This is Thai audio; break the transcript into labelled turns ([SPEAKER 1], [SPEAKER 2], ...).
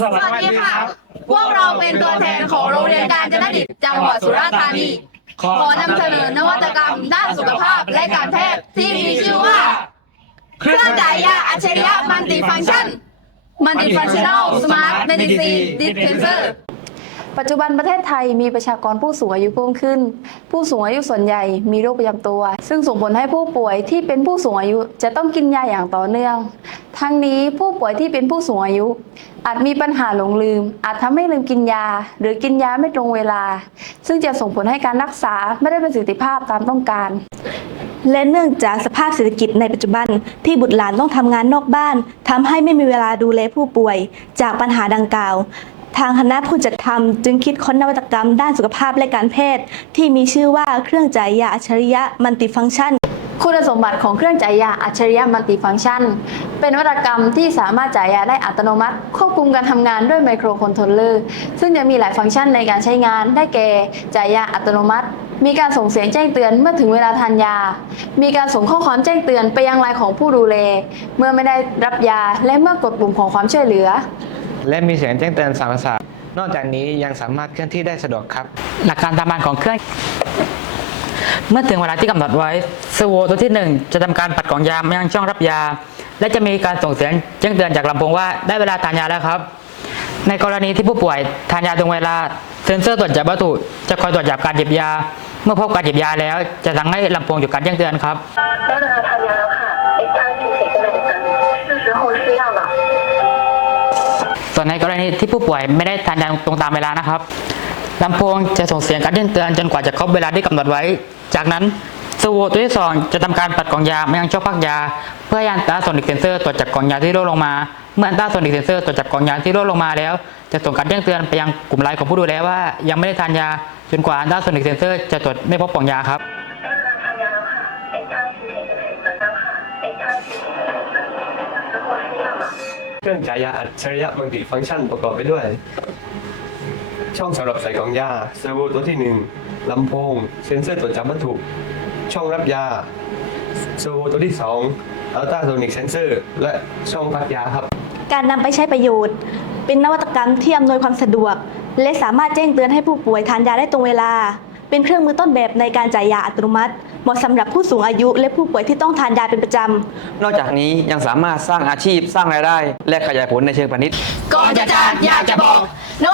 [SPEAKER 1] สวัสดีค่ะ พวกเราเป็นตัวแทนของโรงเรียนการจนดิตจังหวัดสุราษฎร์ธานี ขอนำเสนอนวัตกรรมด้านสุขภาพและการแพทย์ที่มีชื่อว่า เครื่องจ่ายยาอัจฉริยะมัลติฟังก์ชันมัลติฟังชั่นอลสมาร์ทเมดิซีนดิสเพนเซอร์
[SPEAKER 2] ปัจจุบันประเทศไทยมีประชากรผู้สูงอายุเพิ่มขึ้น ผู้สูงอายุส่วนใหญ่มีโรคประจำตัว ซึ่งส่งผลให้ผู้ป่วยที่เป็นผู้สูงอายุจะต้องกินยาอย่างต่อเนื่อง ทั้งนี้ผู้ป่วยที่เป็นผู้สูงอายุ อาจมีปัญหาหลงลืม อาจทำให้ลืมกินยา หรือกินยาไม่ตรงเวลา ซึ่งจะส่งผลให้การรักษาไม่ได้ประสิทธิภาพตามต้องการ
[SPEAKER 3] และเนื่องจากสภาพเศรษฐกิจในปัจจุบันที่บุตรหลานต้องทำงานนอกบ้านทำให้ไม่มีเวลาดูแลผู้ป่วย จากปัญหาดังกล่าว ทางคณะผู้จัดทำจึงคิดค้นนวัตกรรมด้านสุขภาพและการแพทย์ ที่มีชื่อว่าเครื่องจ่ายยาอัจฉริยะมัลติฟังก์ชัน
[SPEAKER 2] คุณสมบัติของเครื่องจ่ายยาอัจฉริยะมัลติฟังก์ชัน เป็นนวัตกรรมที่สามารถจ่ายยาได้อัตโนมัติ ควบคุมการทำงานด้วยไมโครคอนโทรลเลอร์ซึ่งจะมีหลายฟังก์ชันในการใช้งานได้แก่จ่ายยาอัตโนมัติมีการส่งเสียงแจ้งเตือนเมื่อถึงเวลาทานยา มีการส่งข้อความแจ้งเตือนไปยังไลน์ของผู้ดูแล เมื่อไม่ได้รับยาและเมื่อกดปุ่มของความช่วยเหลือ
[SPEAKER 4] และมีเสียงแจ้งเตือนสามภาษานอกจากนี้ยังสามารถเคลื่อนที่ได้สะดวกครับ
[SPEAKER 5] หลักการทำงานของเครื่อง เมื่อถึงเวลาที่กำหนดไว้เซอร์โวตัวที่ 1 จะทำการปัดกล่องยามายังช่องรับยา และจะมีการส่งเสียงแจ้งเตือนจากลำโพงว่าได้เวลาทานยาแล้วครับ ในกรณีที่ผู้ป่วยทานยาตรงเวลาเซ็นเซอร์ตรวจจับวัตถุจะคอยตรวจจับการหยิบยา เมื่อพบการหยิบยาแล้ว จะสั่งให้ลำโพงหยุดการแจ้งเตือนครับ
[SPEAKER 6] ได้เวลาทานยา
[SPEAKER 5] ส่วนในกรณีที่ผู้ป่วยไม่ได้ทานยาตรงตามเวลานะครับลำโพงจะส่งเสียงการเตือนจนกว่าจะครบเวลาที่กำหนดไว้ จากนั้นสวูตัวที่สองจะทำการปัดกล่องยาไม่ยังช่องพักยา เพื่อยันตาโซนิกเซนเซอร์ตรวจจับกล่องยาที่ร่วงลงมา เมื่อตาโซนิกเซนเซอร์ตรวจจับกล่องยาที่ร่วงลงมาแล้ว จะส่งการแจ้งเตือนไปยังกลุ่มไลน์ของผู้ดูแลว่ายังไม่ได้ทานยาจนกว่าตาโซนิกเซนเซอร์จะตรวจไม่พบกล่องยาครับ
[SPEAKER 6] เเค
[SPEAKER 7] รื่องจ่ายยาอัจฉริยะมัลติฟังก์ชันประกอบไปด้วย ช่องสำหรับใส่กล่องยาเซอร์โวตัวที่ 1ลำโพง เซ็นเซอร์ตรวจจับวัตถุ ช่องรับยาเซอร์โวตัวที่2อัลตราโซนิกเซนเซอร์และช่องพักยาครับ
[SPEAKER 3] การนำไปใช้ประโยชน์ เป็นนวัตกรรมที่อำนวยความสะดวก และสามารถแจ้งเตือนให้ผู้ป่วยทานยาได้ตรงเวลา เป็นเครื่องมือต้นแบบในการจ่ายยาอัตโนมัติ เหมาะสำหรับผู้สูงอายุ และผู้ป่วยที่ต้องทานยาเป็นประจำ
[SPEAKER 8] นอกจากนี้ยังสามารถสร้างอาชีพสร้างรายได้ และขยายผลในเชิงพาณิชย์
[SPEAKER 1] ก่อนจะจากอยากจะบอกนวัตกรรุ่นใหม่ใส่ใจเทคโนโลยีเพื่อสุขภาพที่ดีอย่างยั่งยืน